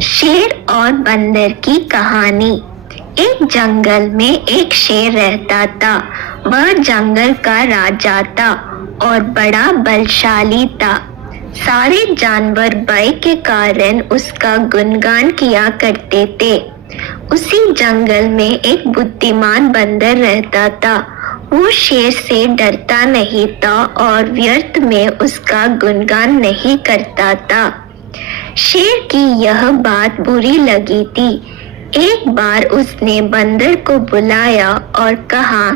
शेर और बंदर की कहानी। एक जंगल में एक शेर रहता था। वह जंगल का राजा था और बड़ा बलशाली था। सारे जानवर भय के कारण उसका गुणगान किया करते थे। उसी जंगल में एक बुद्धिमान बंदर रहता था। वो शेर से डरता नहीं था और व्यर्थ में उसका गुणगान नहीं करता था। शेर की यह बात बुरी लगी थी। एक बार उसने बंदर को बुलाया और कहा,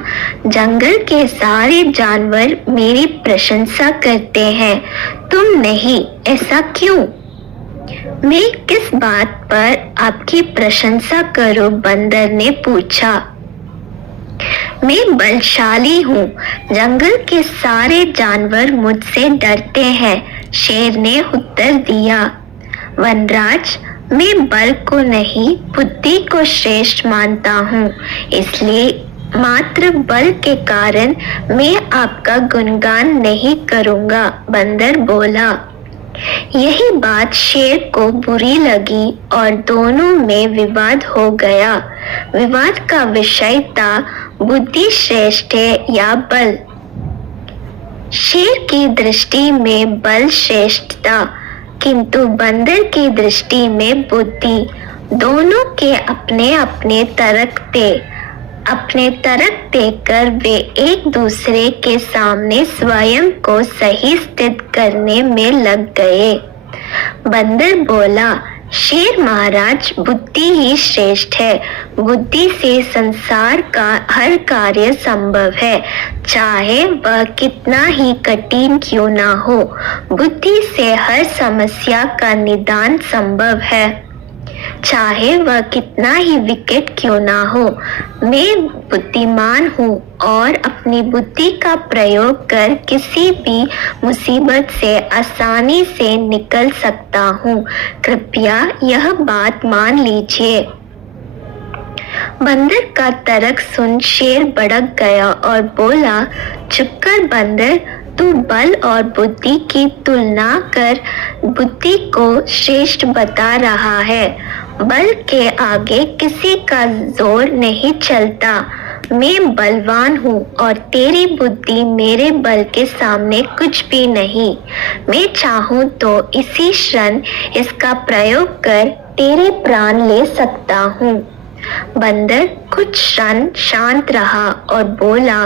जंगल के सारे जानवर मेरी प्रशंसा करते हैं, तुम नहीं, ऐसा क्यों? मैं किस बात पर आपकी प्रशंसा करूं? बंदर ने पूछा। मैं बलशाली हूँ, जंगल के सारे जानवर मुझसे डरते हैं, शेर ने उत्तर दिया। वनराज, मैं बल को नहीं बुद्धि को श्रेष्ठ मानता हूँ, इसलिए मात्र बल के कारण मैं आपका गुणगान नहीं करूँगा, बंदर बोला। यही बात शेर को बुरी लगी और दोनों में विवाद हो गया। विवाद का विषय था बुद्धि श्रेष्ठ है या बल। शेर की दृष्टि में बल श्रेष्ठ था, किंतु बंदर की दृष्टि में बुद्धि। दोनों के अपने अपने तर्क थे। अपने तर्क देकर वे एक दूसरे के सामने स्वयं को सही स्थित करने में लग गए। बंदर बोला, शेर महाराज, बुद्धि ही श्रेष्ठ है। बुद्धि से संसार का हर कार्य संभव है, चाहे वह कितना ही कठिन क्यों ना हो। बुद्धि से हर समस्या का निदान संभव है, चाहे वह कितना ही विकट क्यों ना हो। मैं बुद्धिमान हूँ और अपनी बुद्धि का प्रयोग कर किसी भी मुसीबत से आसानी से निकल सकता हूँ। कृपया यह बात मान लीजिए। बंदर का तर्क सुन शेर भड़क गया और बोला, चुप कर बंदर, तू बल और बुद्धि की तुलना कर बुद्धि को श्रेष्ठ बता रहा है। बल के आगे किसी का जोर नहीं चलता। मैं बलवान हूँ और तेरी बुद्धि मेरे बल के सामने कुछ भी नहीं। मैं चाहूँ तो इसी क्षण इसका प्रयोग कर तेरे प्राण ले सकता हूँ। बंदर कुछ क्षण शांत रहा और बोला,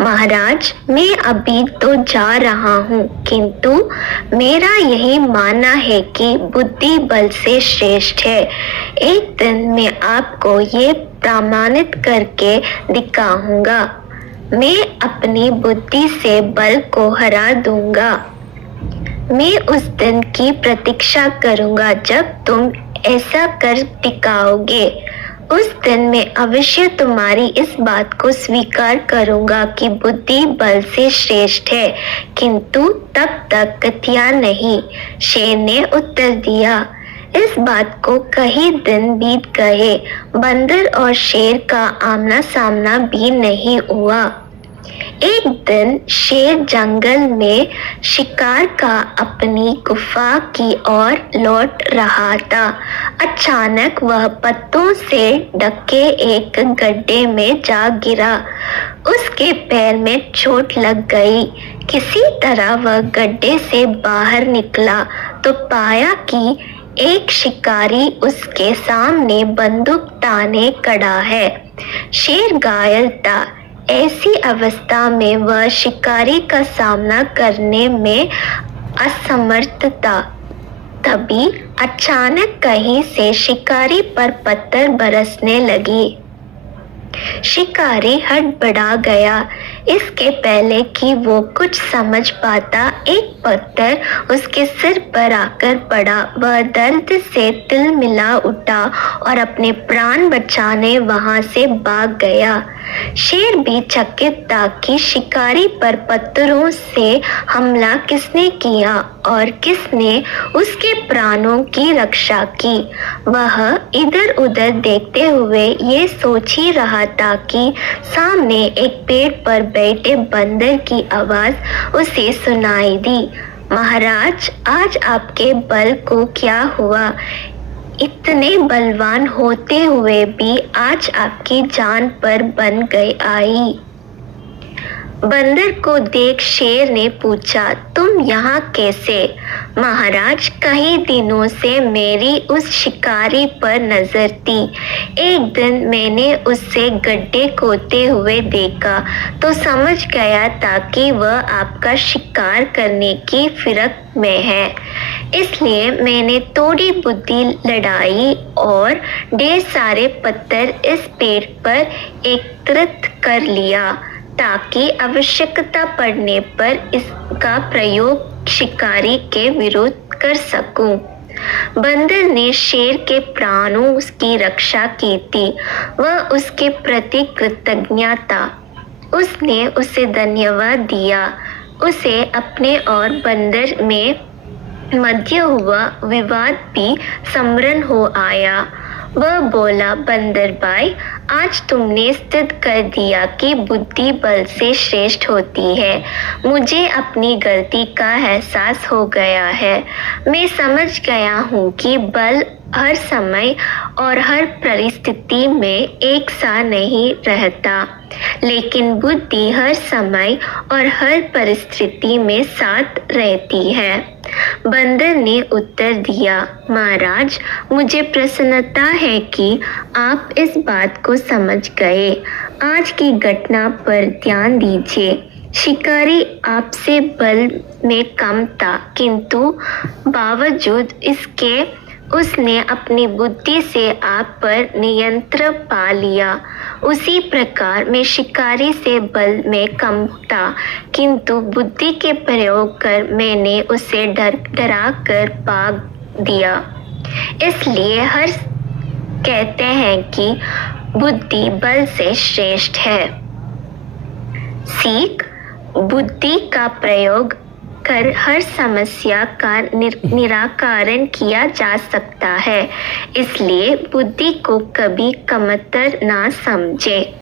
महाराज, मैं अभी तो जा रहा हूँ, किंतु मेरा यही मानना है कि बुद्धि बल से श्रेष्ठ है। एक दिन मैं आपको ये प्रमाणित करके दिखाऊंगा। मैं अपनी बुद्धि से बल को हरा दूंगा। मैं उस दिन की प्रतीक्षा करूंगा जब तुम ऐसा कर दिखाओगे। उस दिन मैं अवश्य तुम्हारी इस बात को स्वीकार करूंगा कि बुद्धि बल से श्रेष्ठ है, किंतु तब तक कथिया नहीं, शेर ने उत्तर दिया। इस बात को कई दिन बीत गए। बंदर और शेर का आमना सामना भी नहीं हुआ। एक दिन शेर जंगल में शिकार का अपनी गुफा की ओर लौट रहा था। अचानक वह पत्तों से ढके एक गड्ढे में जा गिरा। उसके पैर में चोट लग गई। किसी तरह वह गड्ढे से बाहर निकला तो पाया कि एक शिकारी उसके सामने बंदूक ताने खड़ा है। शेर घायल था। ऐसी अवस्था में वह शिकारी का सामना करने में असमर्थ था। तभी अचानक कहीं से शिकारी पर पत्थर बरसने लगी। शिकारी हड़बड़ा गया। इसके पहले कि वो कुछ समझ पाता, एक पत्थर उसके सिर पर आकर पड़ा। वह दर्द से तिलमिला उठा और अपने प्राण बचाने वहां से भाग गया। शेर भी चकित था कि शिकारी पर पत्थरों से हमला किसने किया और किसने उसके प्राणों की रक्षा की। वह इधर उधर देखते हुए ये सोच ही रहा था कि सामने एक पेड़ पर बैठे बंदर की आवाज उसे सुनाई दी। महाराज, आज आपके बल को क्या हुआ? इतने बलवान होते हुए भी आज आपकी जान पर बन गई आई। बंदर को देख शेर ने पूछा, तुम यहाँ कैसे? महाराज, कई दिनों से मेरी उस शिकारी पर नजर थी। एक दिन मैंने उससे गड्ढे खोदते हुए देखा तो समझ गया था कि वह आपका शिकार करने की फिरक में है। इसलिए मैंने थोड़ी बुद्धि लड़ाई और ढेर सारे पत्थर इस पेड़ पर एकत्रित कर लिया ताकि आवश्यकता पड़ने पर इसका प्रयोग शिकारी के विरुद्ध कर सकूं। बंदर ने शेर के प्राणों की रक्षा की थी। वह उसके प्रति कृतज्ञ था। उसने उसे धन्यवाद दिया। उसे अपने और बंदर में मध्य हुआ विवाद भी स्मरण हो आया। वह बोला, बंदर भाई, आज तुमने सिद्ध कर दिया कि बुद्धि बल से श्रेष्ठ होती है। मुझे अपनी गलती का एहसास हो गया है। मैं समझ गया हूँ कि बल हर समय और हर परिस्थिति में एक सा नहीं रहता, लेकिन बुद्धि हर समय और हर परिस्थिति में साथ रहती है। बंदर ने उत्तर दिया, महाराज, मुझे प्रसन्नता है कि आप इस बात को समझ गए। आज की घटना पर ध्यान दीजिए। शिकारी आपसे बल में कम था, किंतु बावजूद इसके उसने अपनी बुद्धि से आप पर नियंत्रण पा लिया। उसी प्रकार मैं शिकारी से बल में कम था, किंतु बुद्धि के प्रयोग कर मैंने उसे डरा कर भाग दिया। इसलिए हर कहते हैं कि बुद्धि बल से श्रेष्ठ है। सीख, बुद्धि का प्रयोग कर हर समस्या का निराकरण किया जा सकता है। इसलिए बुद्धि को कभी कमतर ना समझे।